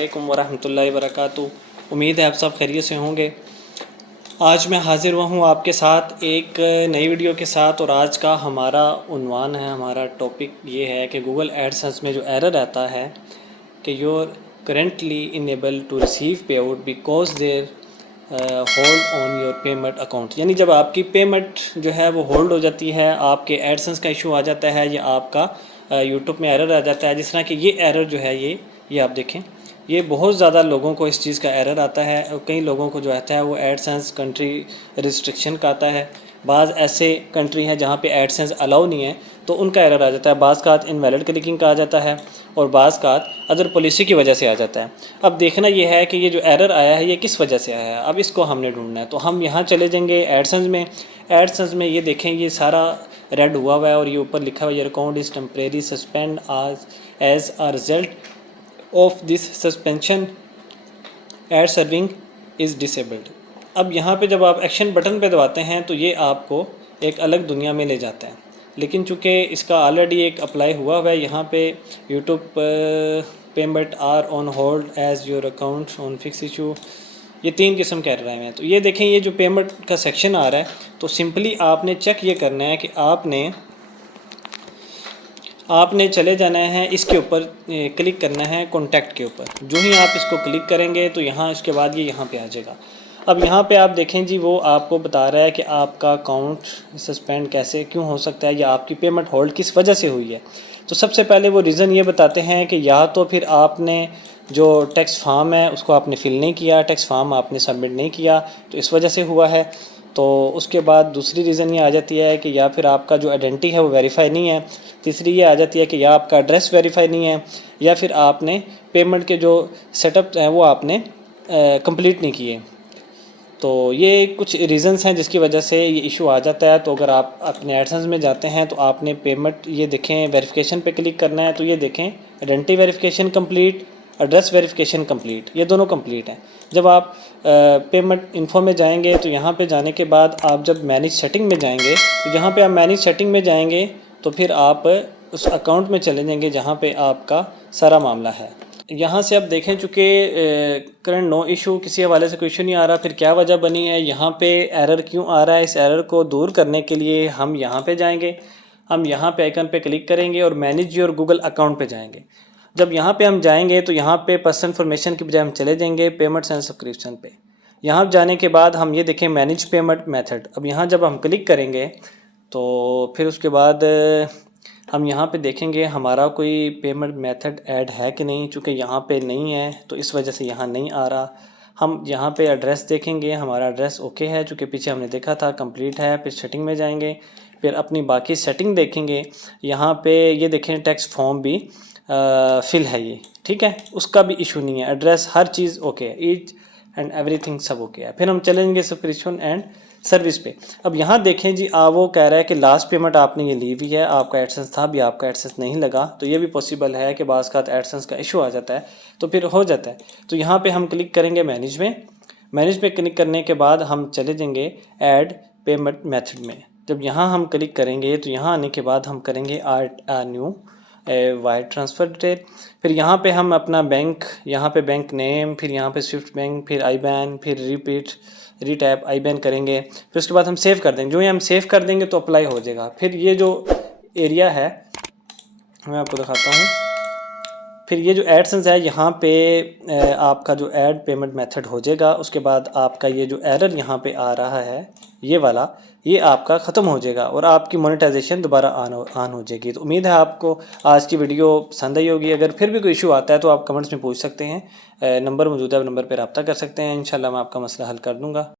अस्सलामुअलैकुम वरहमतुल्लाहि वबरकातुहू। उम्मीद है आप सब खैरियत से होंगे। आज मैं हाज़िर हुआ हूँ आपके साथ एक नई वीडियो के साथ, और आज का हमारा उन्वान है, हमारा टॉपिक ये है कि गूगल एडसेंस में जो एरर आता है कि you're currently enable to receive pay out because there hold on your payment account. यानी जब आपकी पेमेंट जो है वो होल्ड हो जाती है, आपके एडसेंस का इशू आ जाता है या आपका यूट्यूब में एरर आ जाता है। जिस तरह कि ये एरर जो है ये आप देखें, ये बहुत ज़्यादा लोगों को इस चीज़ का एरर आता है, और कई लोगों को जो आता है वो एडसेंस कंट्री रिस्ट्रिक्शन का आता है। बाज़ ऐसे कंट्री हैं जहाँ पे एडसेंस अलाउ नहीं है तो उनका एरर आ जाता है। बाज़ का इनवैलिड क्लिकिंग का आ जाता है, और बाज़ का अदर पॉलिसी की वजह से आ जाता है। अब देखना ये है कि ये जो एरर आया है ये किस वजह से आया है, अब इसको हमने ढूंढना है। तो हम यहाँ चले जाएंगे एडसेंस में। एडसेंस में ये देखें, ये सारा रेड हुआ है और ये ऊपर लिखा हुआ है your account is temporary suspend as a result of this suspension ad serving is disabled. अब यहाँ पे जब आप एक्शन बटन पे दबाते हैं तो ये आपको एक अलग दुनिया में ले जाता है, लेकिन चूँकि इसका ऑलरेडी एक अप्लाई हुआ है यहाँ पे YouTube payment are on hold as your account on fix issue, ये 3 किस्म कह रहे हैं। तो ये देखें, ये जो पेमेंट का सेक्शन आ रहा है, तो सिंपली आपने चेक ये करना है कि आपने चले जाना है, इसके ऊपर क्लिक करना है कॉन्टैक्ट के ऊपर। जो ही आप इसको क्लिक करेंगे तो यहाँ इसके बाद ये यहाँ पे आ जाएगा। अब यहाँ पे आप देखें जी, वो आपको बता रहा है कि आपका अकाउंट सस्पेंड कैसे क्यों हो सकता है, या आपकी पेमेंट होल्ड किस वजह से हुई है। तो सबसे पहले वो रीज़न ये बताते हैं कि या तो फिर आपने जो टैक्स फार्म है उसको आपने फिल नहीं किया, टैक्स फार्म आपने सबमिट नहीं किया, तो इस वजह से हुआ है। तो उसके बाद दूसरी रीज़न ये आ जाती है कि या फिर आपका जो आइडेंटिटी है वो वेरीफाई नहीं है। तीसरी ये आ जाती है कि या आपका एड्रेस वेरीफाई नहीं है, या फिर आपने पेमेंट के जो सेटअप हैं वो आपने कंप्लीट नहीं किए। तो ये कुछ रीज़न्स हैं जिसकी वजह से ये इशू आ जाता है। तो अगर आप अपने एडसेंस में जाते हैं तो आपने पेमेंट, ये देखें वेरिफिकेशन पे क्लिक करना है, तो ये देखें identity verification complete, address verification complete, ये दोनों कंप्लीट हैं। जब आप पेमेंट इन्फो में जाएंगे तो यहाँ पे जाने के बाद आप जब मैनेज सेटिंग में जाएंगे, तो यहाँ पे आप मैनेज सेटिंग में जाएंगे तो फिर आप उस अकाउंट में चले जाएंगे जहाँ पे आपका सारा मामला है। यहाँ से अब देखें, चूँकि करंट नो इशू, किसी हवाले से कोई इशू नहीं आ रहा, फिर क्या वजह बनी है, यहाँ पे एरर क्यों आ रहा है। इस एरर को दूर करने के लिए हम यहाँ पे जाएंगे, हम यहाँ पे आइकन पे क्लिक करेंगे और मैनेज योर गूगल अकाउंट पे जाएंगे। जब यहाँ पे हम जाएंगे तो यहाँ पे पर्सनल इन्फॉर्मेशन की बजाय हम चले जाएंगे पेमेंट्स एंड सब्सक्रिप्शन पे। यहाँ जाने के बाद हम ये देखें मैनेज पेमेंट मेथड। अब यहाँ जब हम क्लिक करेंगे तो फिर उसके बाद हम यहाँ पे देखेंगे हमारा कोई पेमेंट मेथड ऐड है कि नहीं। चूँकि यहाँ पे नहीं है तो इस वजह से यहाँ नहीं आ रहा। हम यहाँ पे एड्रेस देखेंगे, हमारा एड्रेस ओके है, चूँकि पीछे हमने देखा था कंप्लीट है। फिर सेटिंग में जाएंगे, फिर अपनी बाकी सेटिंग देखेंगे। यहाँ पे ये देखें टैक्स फॉर्म भी फिल है, ये ठीक है, उसका भी इशू नहीं है, एड्रेस हर चीज़ ओके है, ईच एंड एवरीथिंग सब ओके है। फिर हम चलेंगे सब्सक्रिप्शन एंड सर्विस पे। अब यहाँ देखें जी, वो कह रहा है कि लास्ट पेमेंट आपने ये ली हुई है, आपका एडसेंस था भी, आपका एडसेंस नहीं लगा। तो ये भी पॉसिबल है कि बाज़ का एडसेंस का इशू आ जाता है, तो फिर हो जाता है। तो यहाँ पे हम क्लिक करेंगे मैनेज में। मैनेज पे क्लिक करने के बाद हम चले जाएंगे ऐड पेमेंट मेथड में। जब यहाँ हम क्लिक करेंगे तो यहाँ आने के बाद हम करेंगे art new wire transfer detail. फिर यहाँ पे हम अपना बैंक, यहाँ पे बैंक नेम, फिर यहाँ पे स्विफ्ट बैंक, फिर आईबैन, फिर रीटैप आईबैन करेंगे। फिर उसके बाद हम सेव कर देंगे। जो ही हम सेव कर देंगे तो अप्लाई हो जाएगा। फिर ये जो एरिया है मैं आपको दिखाता हूँ। फिर ये जो एडसेंस है यहाँ पे आपका जो ऐड पेमेंट मेथड हो जाएगा। उसके बाद आपका ये जो एरर यहाँ पे आ रहा है ये वाला, ये आपका ख़त्म हो जाएगा और आपकी मोनेटाइजेशन दोबारा ऑन हो जाएगी। तो उम्मीद है आपको आज की वीडियो पसंद आई होगी। अगर फिर भी कोई इशू आता है तो आप कमेंट्स में पूछ सकते हैं, नंबर मौजूद है, नंबर पर रब्ता कर सकते हैं। इंशाल्लाह मैं आपका मसला हल कर दूँगा।